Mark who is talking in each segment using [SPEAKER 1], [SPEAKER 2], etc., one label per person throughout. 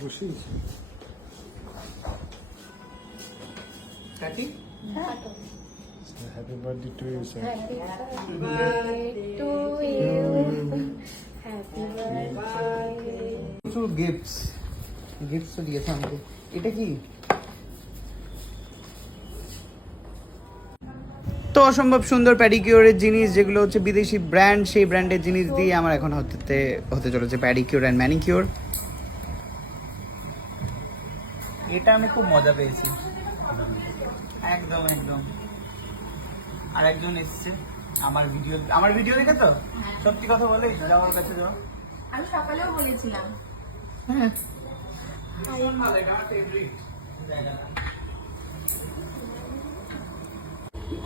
[SPEAKER 1] বসেইছি
[SPEAKER 2] কাটি
[SPEAKER 1] happy birthday to you sir
[SPEAKER 3] to you. Happy birthday.
[SPEAKER 2] প্রচুর gifts gifts তো দিয়েছে আমাকে। এটা কি? তো অসম্ভব সুন্দর প্যাডিকিউরের জিনিস যেগুলো হচ্ছে বিদেশি ব্র্যান্ড সেই ব্র্যান্ডের জিনিস দিয়ে আমার এখন হতে হতে চলেছে প্যাডিকিউর অ্যান্ড ম্যানিকিউর এটা আমি খুব মজা পেয়েছি। একদম একদম। আর একজন এসছে। আমার ভিডিও আমার ভিডিও দেখে তো? সত্যি কথা বলে? যাওয়ার কাছে যাও।
[SPEAKER 3] আমি সকালেও বলেছিলাম।
[SPEAKER 2] হ্যাঁ।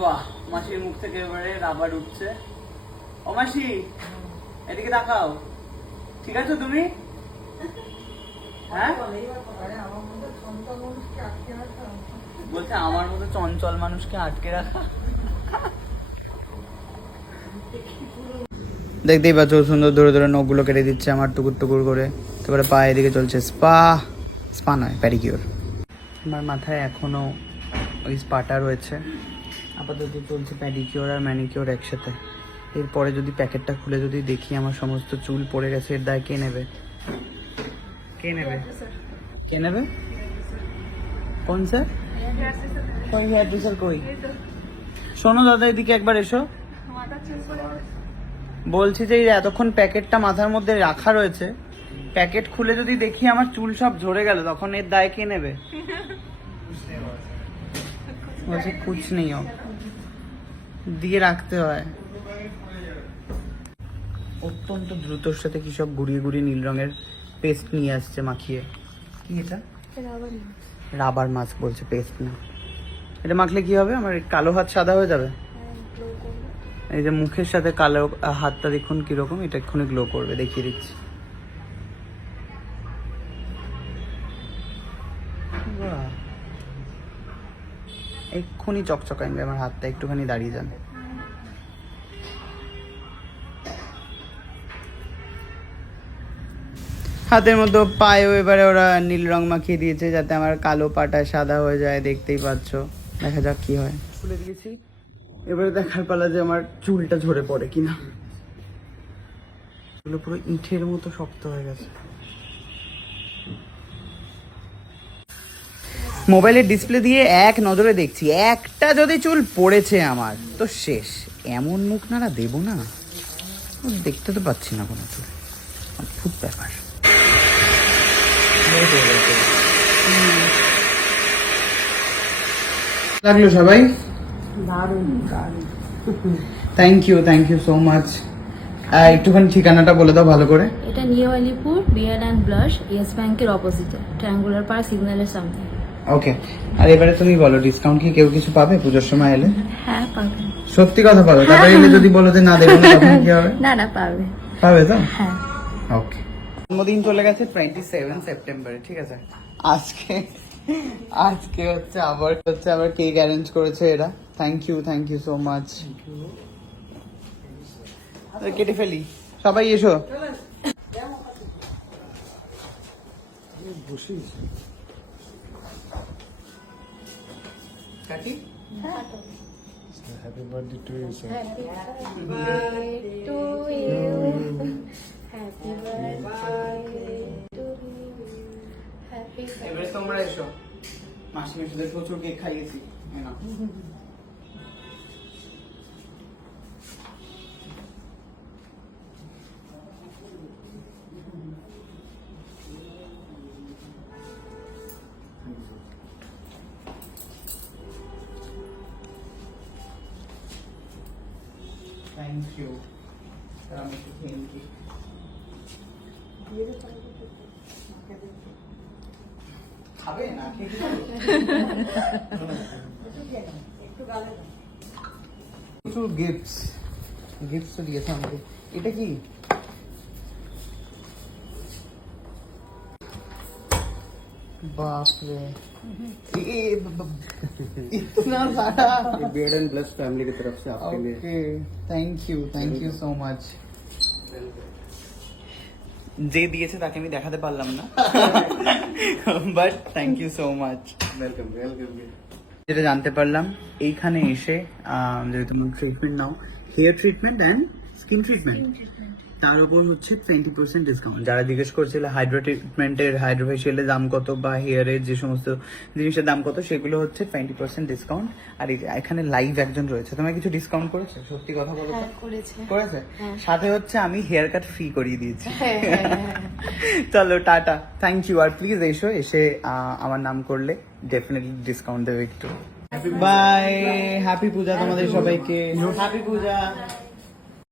[SPEAKER 2] বাহ মাসির মুখ থেকে এবারে রাবার উঠছে। ও মাসি এদিকে তাকাও। ঠিক আছো তুমি? হ্যাঁ? বলছে আমার মতো চঞ্চল মানুষকে আটকে রাখা? দেখতেই পাচ্ছ সুন্দর ধরে ধরে নখগুলো কেটে দিচ্ছে আমার টুকুর টুকুর করে। তারপরে পা এদিকে চলছে স্পা। স্পা নয় প্যারিকিউর আমার মাথায় এখনও ওই স্পাটা রয়েছে। আপাতত চলছে প্যাডিকিউর আর ম্যানিকিউর একসাথে। এরপরে যদি প্যাকেটটা খুলে যদি দেখি আমার সমস্ত চুল পড়ে গেছে এর দায় কে নেবে? কে নেবে? কে নেবে? কোন স্যার? কই? হেয়ার ড্রেসার কই শোনো দাদা এদিকে একবার এসো। বলছি যে এতক্ষণ প্যাকেটটা মাথার মধ্যে রাখা রয়েছে প্যাকেট খুলে যদি দেখি আমার চুল সব ঝরে গেল তখন এর দায় কে নেবে? বলছে কুচ নেই দিয়ে রাখতে হয়। অত্যন্ত দ্রুতর সাথে কি সব গুড়িয়ে গুড়িয়ে নীল রঙের পেস্ট নিয়ে আসছে মাখিয়ে। কি এটা? রাবার মাস্ক বলছে পেস্ট না। এটা মাখলে কি হবে? আমার কালো হাত সাদা হয়ে যাবে? এই যে মুখের সাথে কালো হাতটা দেখুন কীরকম এটা এক্ষুনি গ্লো করবে দেখিয়ে দিচ্ছি। বাহ। এক্ষুনি চকচকাইবে আমার হাতটা একটুখানি দাঁড়িয়ে যান হাতের মতো পায়েও এবারে ওরা নীল রং মাখিয়ে দিয়েছে যাতে আমার কালো পাটা সাদা হয়ে যায় দেখতেই পাচ্ছ। দেখা যাক কি হয়। খুলে দিয়েছি। এবারে দেখার পালা যে আমার চুলটা ঝরে পড়ে কিনা। এগুলো পুরো ইটের মতো শক্ত হয়ে গেছে। মোবাইলের ডিসপ্লে দিয়ে এক নজরে দেখছি একটা যদি চুল পড়েছে আমার তো শেষ। এমন মুখ নাড়া দেবো না। দেখতে তো পাচ্ছি না কোনো চুল। খুব ব্যাপার। লাগল সবাই? Thank you thank you so much একটুখানি ঠিকানাটা বলে দাও ভালো করে।
[SPEAKER 3] এটা new Alipore bear and blush Yes ব্যাংকের অপোজিটে ট্রায়াঙ্গুলার পার সিগন্যালের সামনে।
[SPEAKER 2] ওকে আর এবারে তুমি বলো ডিসকাউন্ট কি কেউ কিছু পাবে পুজোর সময় এলে?
[SPEAKER 3] হ্যাঁ পাবে।
[SPEAKER 2] সত্যি কথা বলো তারপরে এলে যদি বলো যে না দেবো না তখন কি হবে?
[SPEAKER 3] না না পাবে।
[SPEAKER 2] পাবে তো?
[SPEAKER 3] হ্যাঁ।
[SPEAKER 2] ওকে জন্মদিন চলে গেছে টোয়েন্টি সেভেন সেপ্টেম্বরে ঠিক আছে আজকে আজকে হচ্ছে আবার হচ্ছে আবার কেক অ্যারেঞ্জ করেছে এরা thank you thank you so much কেটে ফেলি সবাই এসো
[SPEAKER 1] বসেইছি
[SPEAKER 2] কাটি
[SPEAKER 1] happy birthday to you sir
[SPEAKER 3] to you. sir. Happy birthday to you. Happy
[SPEAKER 2] এবারে তোমরা এসো। মাসি মেশুদের প্রচুর কেক খাইয়েছি। এই নাও। থ্যাংক ইউ খাবে না খেয়ে কি করবে? প্রচুর গিফটস গিফটস তো দিয়েছে আমাকে এটা কি बाप रे ये ब- ब- इतना सारा
[SPEAKER 4] बियर्ड एंड ब्लश फैमिली की तरफ से आपके लिए
[SPEAKER 2] okay thank you thank you so much যে দিয়েছে তাকে আমি দেখাতে পারলাম না। But thank you so much
[SPEAKER 4] welcome welcome
[SPEAKER 2] যেটা জানতে পারলাম এইখানে এসে যদি তোমার treatment now hair treatment and skin treatment তার উপর হচ্ছে টোয়েন্টি পার্সেন্ট ডিসকাউন্ট যারা জিজ্ঞেস করছিল হাইড্রো ট্রিটমেন্টের হাইড্রোফেশিয়ালের দাম কত বা হেয়ারের যে সমস্ত জিনিসের দাম কত সেগুলো হচ্ছে টোয়েন্টি পার্সেন্ট ডিসকাউন্ট আর এই এখানে লাইভ একজন রয়েছে। তোমার কিছু ডিসকাউন্ট করেছে? সত্যি কথা বলো
[SPEAKER 3] হ্যাঁ করেছে।
[SPEAKER 2] করেছে? সাথে হচ্ছে আমি হেয়ার কাট ফ্রি করিয়ে দিয়েছি। চলো টাটা। থ্যাংক ইউ আর প্লিজ এসো এসে আমার নাম করলে ডেফিনেটলি ডিসকাউন্ট দেবে একটু। Bye happy Puja. তোমাদের সবাইকে। হ্যাপি পূজা।